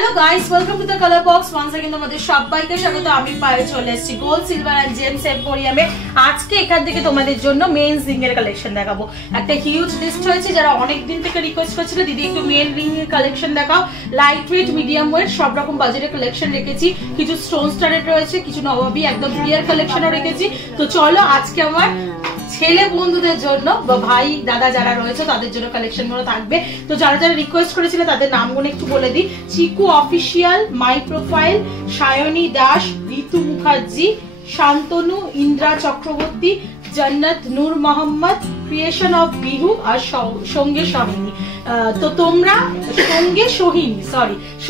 Hello guys, welcome to the color box. Once again তোমাদের সবাইকে স্বাগত। আমি পায়ে চলে এসেছি গোল্ড সিলভার এন্ড জেমস এম্পোরিয়ামে। আজকে এখান থেকে তোমাদের জন্য মেন্স রিং এর কালেকশন দেখাবো। একটা হিউজ লিস্ট হয়েছে, যারা অনেক দিন থেকে রিকোয়েস্ট করছিল দিদি একটু মেন রিং এর কালেকশন দেখাও। লাইট ওয়েট, মিডিয়াম ওয়েট সব রকম বাজেটের কালেকশন রেখেছি। কিছু স্টোন স্টারের রয়েছে, কিছু নবাবী একদম ক্লিয়ার কালেকশনও রেখেছি। তো চলো আজকে আমার ছেলে বন্ধুদের জন্য বা ভাই দাদা যারা রয়েছে তাদের জন্য কালেকশন গুলো থাকবে। তো যারা যারা রিকোয়েস্ট করেছিল তাদের নামগুলো একটু বলে দিই। Chiku official, my profile, Sayani Das, Ritu Mukherjee, Shantanu, Indra Chakraborty, Jannat Noor Mohammad, creation of Bihu আর সঙ্গে সোহিনী। তো তোমরা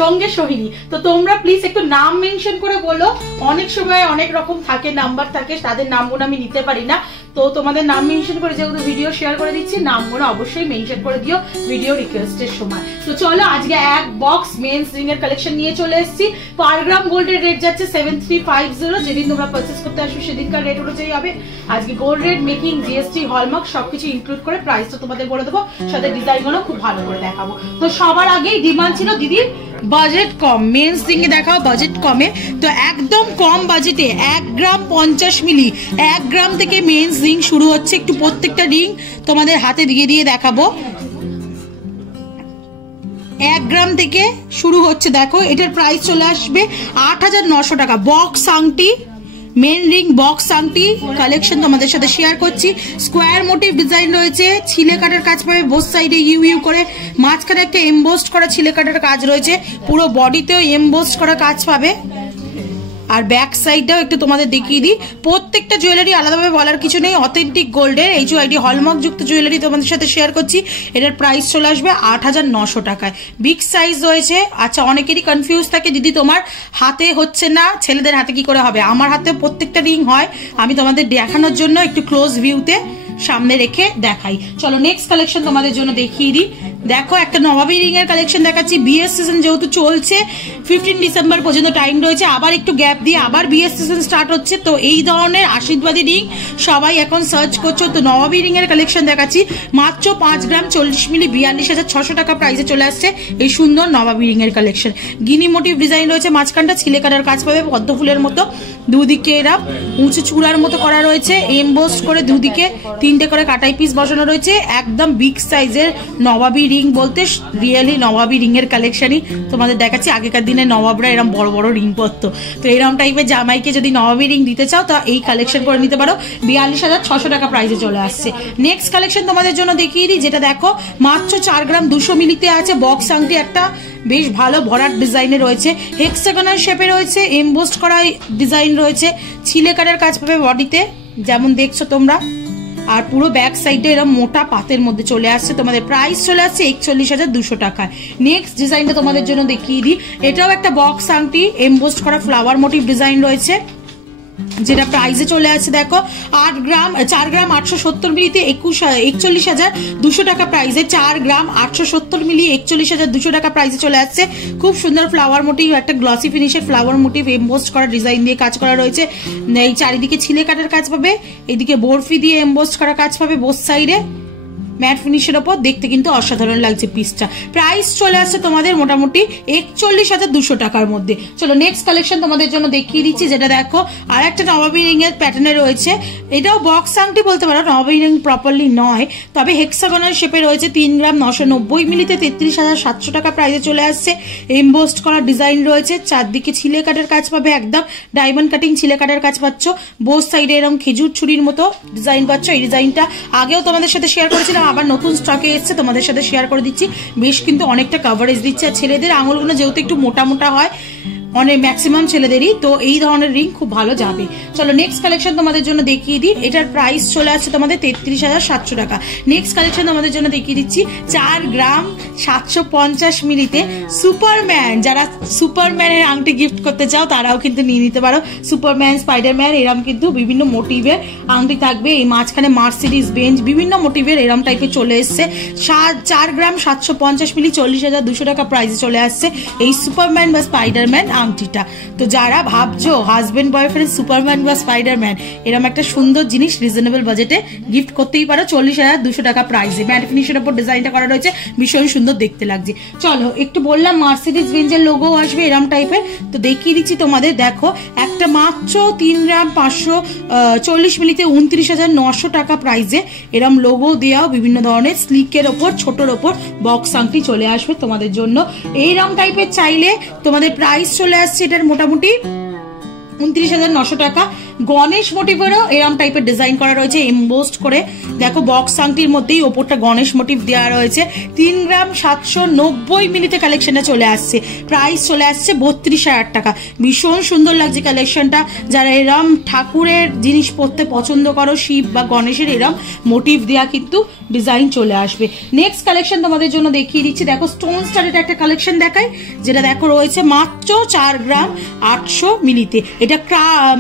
সঙ্গে সোহিনী তো তোমরা প্লিজ একটু নাম মেনশন করে বলো। অনেক সময় অনেক রকম থাকে, নাম্বার থাকে, তাদের নামগুলো আমি নিতে পারি না। তো তোমাদের নাম মেনশন করে যেহেতু ভিডিও শেয়ার করে দিচ্ছি, নামগুলো অবশ্যই মেনশন করে দিও ভিডিও রিকোয়েস্টের সময়। তো চলো আজকে এক বক্স মেন্স রিং এর কালেকশন নিয়ে চলে এসেছি। পার গ্রাম গোল্ডের রেট যাচ্ছে 7350। যেদিন তোমরা পারচেস করতে আসবে সেদিনকার রেট অনুযায়ী হবে। আজকে gold rate, making, GST, hallmark সবকিছু ইনক্লুড করে প্রাইসটা তোমাদের বলে দেবো, সাথে ডিজাইনগুলো খুব ভালো করে দেখাবো। তো সবার আগেই ডিমান্ড ছিল দিদির বাজেট কম, মেন্স রিং এ দেখাও বাজেট কমে। তো একদম কম বাজেটে 1 গ্রাম 50 মিলি, 1 গ্রাম থেকে মেন্স রিং শুরু হচ্ছে। একটু প্রত্যেকটা রিং তোমাদের হাতে দিয়ে দিয়ে দেখাবো। 1 গ্রাম থেকে শুরু হচ্ছে, দেখো এটার প্রাইস চলে আসবে 8900 টাকা। বক্স আংটি, মেন রিং বক্স আংটি কালেকশন তোমাদের সাথে শেয়ার করছি। স্কোয়ার মোটিভ ডিজাইন রয়েছে, ছিলে কাটার কাজ পাবে বোথ সাইডে ইউ ইউ করে, মাঝখানে একটা এমবোস্ট করা ছিলে কাটার কাজ রয়েছে, পুরো বডিতেও এমবোস্ট করা কাজ পাবে। আর ব্যাক সাইডটাও একটু তোমাদের দেখিয়ে দিই। প্রত্যেকটা জুয়েলারি আলাদাভাবে বলার কিছু নেই, অথেন্টিক গোল্ডের এইচআইডি হলমার্ক যুক্ত জুয়েলারি তোমাদের সাথে শেয়ার করছি। এটার প্রাইস চলে আসবে 8900 টাকায়। বিগ সাইজ রয়েছে। আচ্ছা, অনেকেরই কনফিউজ থাকে দিদি তোমার হাতে হচ্ছে না, ছেলেদের হাতে কি করে হবে? আমার হাতে প্রত্যেকটা রিং হয়, আমি তোমাদের দেখানোর জন্য একটু ক্লোজ ভিউতে সামনে রেখে দেখাই। চলো নেক্সট কালেকশন তোমাদের জন্য দেখিয়ে দিই। দেখো একটা নবাবী রিং এর কালেকশন দেখাচ্ছি। বিএস সিজন যেহেতু চলছে, 15 ডিসেম্বর পর্যন্ত টাইম রয়েছে, আবার একটু গ্যাপ দিয়ে আবার বিএস সিজন স্টার্ট হচ্ছে। তো এই ধরনের আশীর্বাদী রিং সবাই এখন সার্চ করছো। তো নবাবী রিং এর কালেকশন দেখাচ্ছি। মাত্র 5 গ্রাম 40 মিলি 42,600 টাকা প্রাইসে চলে আসছে এই সুন্দর নবাবী রিং এর কালেকশন। গিনি মোটিভ ডিজাইন রয়েছে, মাঝখানটা ছিলে কাটার কাজ পাবে পদ্ম ফুলের মতো, দুদিকে এরা উঁচু চূড়ার মতো করা রয়েছে, এমবোস করে দুদিকে 3টে করে কাটাই পিস বসানো রয়েছে। একদম বিগ সাইজের নবাবী রিং, বলতে রিয়েলি নবাবী রিং এর কালেকশনই তোমাদের দেখাচ্ছি। আগেকার দিনে নবাবরা এরকম বড় বড় রিং পরতো, তো এরকম টাইপের জামাইকে যদি নবাবী রিং দিতে চাও তো এই কালেকশন করে নিতে পারো। 42,600 টাকা প্রাইসে চলে আসছে। নেক্সট কালেকশন তোমাদের জন্য দেখিয়ে দিই, যেটা দেখো মাত্র 4 গ্রাম 200 মিলিতে আছে। বক্স আংটি একটা বেশ ভালো ভরাট ডিজাইনে রয়েছে, হেক্সাগোনাল শেপে রয়েছে, এমবোস্ট করা ডিজাইন রয়েছে, ছিলে কাটার কাজ পাবে বডিতে যেমন দেখছো তোমরা। আর পুরো ব্যাক সাইডে এরকম মোটা পাতের মধ্যে চলে আসছে। তোমাদের প্রাইস চলে আসছে 41,200 টাকায়। নেক্সট ডিজাইনটা তোমাদের জন্য দেখিয়ে দিই। এটাও একটা বক্স আংটি, এমবোস্ট করা ফ্লাওয়ার মোটিভ ডিজাইন রয়েছে, যেটা প্রাইসে চলে আসছে দেখো 4 গ্রাম 870 মিলিতে 41,200 টাকা প্রাইসে। 4 গ্রাম 870 মিলি 41,200 টাকা প্রাইসে চলে আসছে। খুব সুন্দর ফ্লাওয়ার মোটিভ, একটা গ্লসি ফিনিশের ফ্লাওয়ার মোটিভ এমবোস্ট করা ডিজাইন দিয়ে কাজ করা রয়েছে। এই চারিদিকে ছিলে কাটার কাজ পাবে, এদিকে বরফি দিয়ে এমবোস্ট করা কাজ পাবে বোথ সাইডে, ম্যাট ফিনিশের ওপর দেখতে কিন্তু অসাধারণ লাগছে পিসটা। প্রাইস চলে আসছে তোমাদের মোটামুটি 41,200 টাকার মধ্যে। চলো নেক্সট কালেকশন তোমাদের জন্য দেখিয়ে দিচ্ছি, যেটা দেখো আর একটা নবাবী রিং এর প্যাটার্নে রয়েছে। এটাও বক্স আংটি বলতে পারো, নবাবী রিং প্রপারলি নয়, তবে হেক্সাগোনাল শেপে রয়েছে। 3 গ্রাম 990 মিলিতে 33,700 টাকা প্রাইসে চলে আসছে। এমবোস্ট করা ডিজাইন রয়েছে, চারদিকে ছিলে কাটার কাজ পাবে, একদম ডায়মন্ড কাটিং ছিলে কাটার কাজ পাচ্ছ। বোথ সাইডে এরকম খেজুর ছুরির মতো ডিজাইন পাচ্ছ। এই ডিজাইনটা আগেও তোমাদের সাথে শেয়ার করেছিলাম, আবার নতুন স্টকে এসছে, তোমাদের সাথে শেয়ার করে দিচ্ছি। বেশ কিন্তু অনেকটা কভারেজ দিচ্ছে। আর ছেলেদের আঙুলগুলো যেহেতু একটু মোটা মোটা হয় অনেক ম্যাক্সিমাম ছেলেদেরই, তো এই ধরনের রিং খুব ভালো যাবে। চলো নেক্সট কালেকশন তোমাদের জন্য দেখিয়ে দিই। এটার প্রাইস চলে আসছে তোমাদের 33,700 টাকা। নেক্সট কালেকশন তোমাদের জন্য দেখিয়ে দিচ্ছি 4 গ্রাম 750 মিলিতে সুপারম্যান। যারা সুপারম্যানের আংটি গিফট করতে চাও তারাও কিন্তু নিয়ে নিতে পারো। সুপারম্যান, স্পাইডারম্যান এরকম কিন্তু বিভিন্ন মোটিভের আংটি থাকবে। এই মাঝখানে মার্সিডিজ বেঞ্চ বিভিন্ন মোটিভের এরম টাইপের চলে এসছে। 4 গ্রাম 750 মিলি 40,200 টাকা প্রাইসে চলে আসছে এই সুপারম্যান বা স্পাইডারম্যান আংটিটা। তো যারা ভাবছো হাজবেন্ড বয়ফ্রেন্ড সুপারম্যান বা স্পাইডারম্যান এরকম একটা সুন্দর জিনিস রিজনেবল বাজেটে গিফট করতেই পারো, 40,200 টাকা প্রাইসে। ম্যাট ফিনিশের উপর ডিজাইনটা করা রয়েছে, ভীষণ সুন্দর দেখতে লাগছে। চলো একটু বললাম মার্সিডিজ বেঞ্জের লোগো আসবে এরম টাইপের, তো দেখিয়ে দিচ্ছি তোমাদের। দেখো একটা মাত্র 3 গ্রাম 540 মিলিতে 29,900 টাকা প্রাইসে এরম লোগো দেওয়া বিভিন্ন ধরনের স্লিকের ওপর ছোটর ওপর বক্স আংটি চলে আসবে তোমাদের জন্য। এইরকম টাইপের চাইলে তোমাদের প্রাইস চলে আসছে এটার মোটামুটি 29,900 টাকা। গণেশ মোটিভেরও এরম টাইপের ডিজাইন করা রয়েছে এমবোস্ট করে। দেখো বক্স আংটির মধ্যেই ওপরটা গণেশ মোটিভ দেওয়া রয়েছে। 3 গ্রাম 790 মিলিতে কালেকশনটা চলে আসছে, প্রাইস চলে আসছে 32,000 টাকা। ভীষণ সুন্দর লাগছে কালেকশনটা। যারা এরম ঠাকুরের জিনিস পরতে পছন্দ করো, শিব বা গণেশের এরম মোটিভ দেওয়া কিন্তু ডিজাইন চলে আসবে। নেক্সট কালেকশন তোমাদের জন্য দেখিয়ে দিচ্ছি। দেখো স্টোন স্টারের একটা কালেকশন দেখাই, যেটা দেখো রয়েছে মাত্র 4 গ্রাম 800 মিলিতে। এটা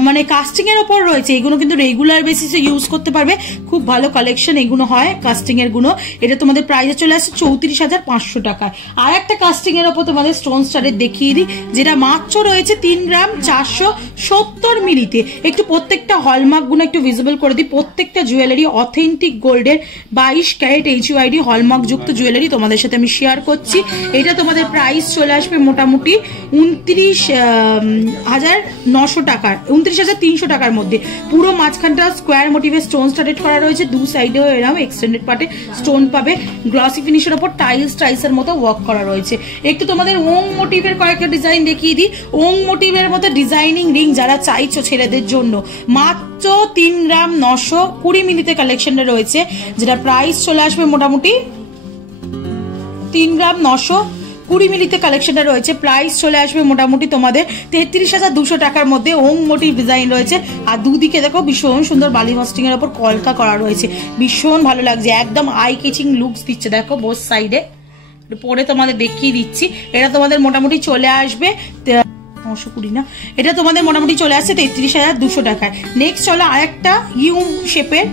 মানে কাস্টিং এর উপর রয়েছে, এগুলো কিন্তু রেগুলার বেসিসে ইউজ করতে পারবে, খুব ভালো কালেকশন এগুলো হয় কাস্টিং এর গুলো। এটা তোমাদের প্রাইসে চলে আসছে 34,500 টাকায়। আর একটা কাস্টিং এর উপর তোমাদের স্টোন স্টারের দেখিয়ে দিই, যেটা মাত্র রয়েছে 3 গ্রাম 470 মিলিতে। একটু প্রত্যেকটা হলমার্ক গুলো একটু ভিজিবল করে দিই। প্রত্যেকটা জুয়েলারি অথেন্টিক গোল্ডের 22 ক্যারেট HUID হলমার্ক যুক্ত জুয়েলারি তোমাদের সাথে আমি শেয়ার করছি। এটা তোমাদের প্রাইস চলে আসবে মোটামুটি 29,900 টাকার, 29,300 টাকার মধ্যে। পুরো মাঝখানটা স্কোয়ার মোটিভে স্টোন স্টারেট করা রয়েছে, দু সাইডেও এরকম এক্সটেন্ডেড পার্টে স্টোন পাবে। গ্লসি ফিনিশের ওপর টাইলসের মতো ওয়ার্ক করা রয়েছে। একটু তোমাদের ওং মোটিভের কয়েকটা ডিজাইন দেখিয়ে দিই। ওং মোটিভের মতো ডিজাইনিং রিং যারা চাইছো ছেলেদের জন্য, মাত্র 3 গ্রাম 920 মিলিতে কালেকশনটা রয়েছে, যেটা প্রাইস চলে আসবে মোটামুটি 3 গ্রাম 920 মিলিতে কালেকশনটা রয়েছে। প্রাইস চলে আসবে মোটামুটি তোমাদের 33,200 টাকার মধ্যে। ওং মোটিভ ডিজাইন রয়েছে, আর দুদিকে দেখো ভীষণ সুন্দর বালি হস্টিং এর উপর কলকা করা রয়েছে, ভীষণ ভালো লাগছে, একদম আই কেচিং লুকস দিচ্ছে। দেখো বোথ সাইডে পরে তোমাদের দেখিয়ে দিচ্ছি। এটা তোমাদের মোটামুটি চলে আসবে 920 না, এটা তোমাদের মোটামুটি চলে আসছে 33,200 টাকায়। নেক্সট চলো আরেকটা ইউ শেপের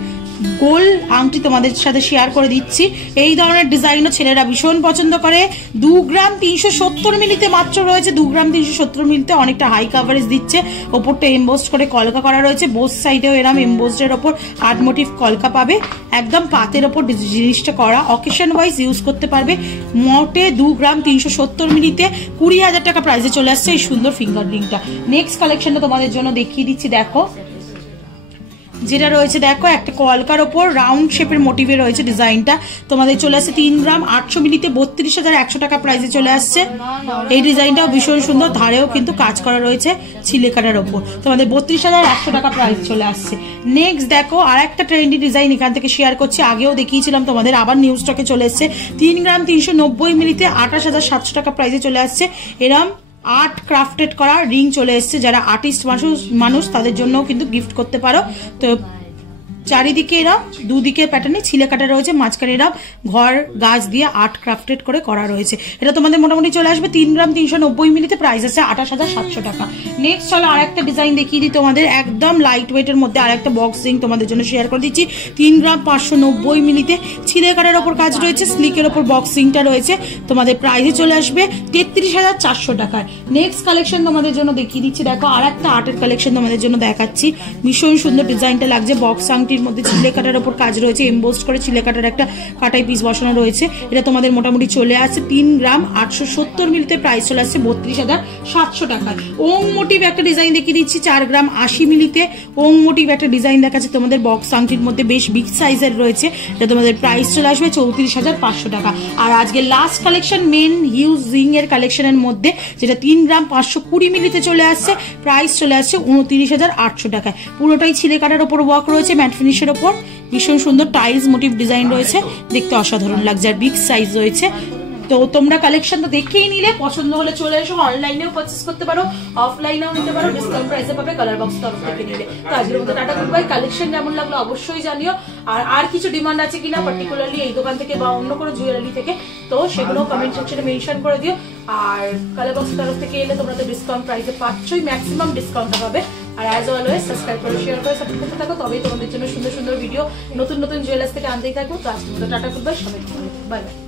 গোল আংটি তোমাদের সাথে শেয়ার করে দিচ্ছি। এই ধরনের ডিজাইনও ছেলেরা ভীষণ পছন্দ করে। 2 গ্রাম 370 মিলিতে মাত্র রয়েছে, 2 গ্রাম 370 মিলিতে অনেকটা হাই কাভারেজ দিচ্ছে। ওপরটা এমবোস্ট করে কলকা করা রয়েছে, বোথ সাইডেও এরম এমবোস্টের ওপর আর্ট মোটিভ কলকা পাবে। একদম পাতের ওপর জিনিসটা করা, অকেশন ওয়াইজ ইউজ করতে পারবে। মোটে 2 গ্রাম 370 মিলিতে 20,000 টাকা প্রাইসে চলে আসছে এই সুন্দর ফিঙ্গার রিংটা। নেক্সট কালেকশনটা তোমাদের জন্য দেখিয়ে দিচ্ছি। দেখো যেটা রয়েছে, দেখো একটা কলকার ওপর রাউন্ড শেপের মোটিভে রয়েছে ডিজাইনটা, তোমাদের চলে আসছে 3 গ্রাম 800 মিলিতে 32,100 টাকা প্রাইসে চলে আসছে। এই ডিজাইনটাও ভীষণ সুন্দর, ধারেও কিন্তু কাজ করা রয়েছে ছিলেকাটার ওপর, তোমাদের 32,100 টাকা প্রাইস চলে আসছে। নেক্সট দেখো আর একটা ট্রেন্ডি ডিজাইন এখান থেকে শেয়ার করছি, আগেও দেখিয়েছিলাম তোমাদের, আবার নিউ স্টকে চলে এসছে। 3 গ্রাম 390 মিলিতে 28,700 টাকা প্রাইসে চলে আসছে। এরম আর্ট ক্রাফটেড করা রিং চলে এসছে, যারা আর্টিস্ট মানুষ তাদের জন্যও কিন্তু গিফট করতে পারো। তো চারিদিকে এরা দুদিকে প্যাটার্নে ছিলে কাটা রয়েছে, মাঝখানে এরা ঘর গাছ দিয়ে আর্ট ক্রাফটেড করে করা রয়েছে। এটা তোমাদের মোটামুটি চলে আসবে 3 গ্রাম 390 মিলিতে, প্রাইস আছে 28,700 টাকা। নেক্সট চলো আর একটা ডিজাইন দেখিয়ে দিই তোমাদের, একদম লাইট ওয়েটের মধ্যে আর একটা বক্সিং তোমাদের জন্য শেয়ার করে দিচ্ছি। 3 গ্রাম 590 মিলিতে ছিলে কাটার ওপর কাজ রয়েছে, স্লিকের ওপর বক্সিংটা রয়েছে, তোমাদের প্রাইসে চলে আসবে 33,400 টাকায়। নেক্সট কালেকশন তোমাদের জন্য দেখিয়ে দিচ্ছি। দেখো আর একটা আর্টের কালেকশন তোমাদের জন্য দেখাচ্ছি, ভীষণ সুন্দর ডিজাইনটা লাগছে। বক্স আংটি মধ্যে ছিলে কাটার উপর কাজ রয়েছে, এমবোস্ট করে ছিলে কাটার একটা কাটাই পিস বসানো রয়েছে। এটা তোমাদের মোটামুটি চলে আসছে 3 গ্রাম 870 মিলিতে, প্রাইস চলে আসছে 32,700 টাকায়। ওং মোটিভ একটা ডিজাইন দেখিয়ে দিচ্ছি 4 গ্রাম 80 মিলিতে। ওং মোটিভ একটা ডিজাইন দেখাচ্ছে তোমাদের, বক্স আংটির মধ্যে বেশ বিগ সাইজের রয়েছে। এটা তোমাদের প্রাইস চলে আসবে 34,500 টাকা। আর আজকে last collection men huge ring এর কালেকশনের মধ্যে, যেটা 3 গ্রাম 520 মিলিতে চলে আসছে, প্রাইস চলে আসছে 29,800 টাকায়। পুরোটাই ছিলে কাটার ওপর ওয়ার্ক রয়েছে, ম্যাট ফিনিশের ওপর ভীষণ সুন্দর টাইলস মোটিভ ডিজাইন রয়েছে, দেখতে অসাধারণ লাগছে, আর বিগ সাইজ রয়েছে। তো তোমরা কালেকশনটা দেখেই নিলে, পছন্দ হলে চলে এসো, অনলাইনেও পারচেস করতে পারো, অফলাইনেও নিতে পারো, ডিসকাউন্ট প্রাইসে পাবে কালার বক্স তরফ থেকে নিলে। তো আজকের মতো টাটা গুড বাই। কালেকশন কেমন লাগলো অবশ্যই জানিও, আর কিছু ডিমান্ড আছে কিনা পার্টিকুলারলি এই দোকান থেকে বা অন্য কোনো জুয়েলারি থেকে, তো সেগুলো কমেন্ট সেকশনে মেনশন করে দিও। আর কালার বক্স তরফ থেকে এলে তোমরা তো ডিসকাউন্ট প্রাইসে পাচ্ছই, ম্যাক্সিমাম ডিসকাউন্টটা পাবে। আর অ্যাজ অলওয়েজ সাবস্ক্রাইব করে শেয়ার করে সাপোর্ট করতে থাকো, তবেই তোমাদের জন্য সুন্দর সুন্দর ভিডিও নতুন নতুন জুয়েলার্স থেকে আনতেই থাকবো। তো আজকের মতো টাটা গুড বাই, সবাই বাই বাই।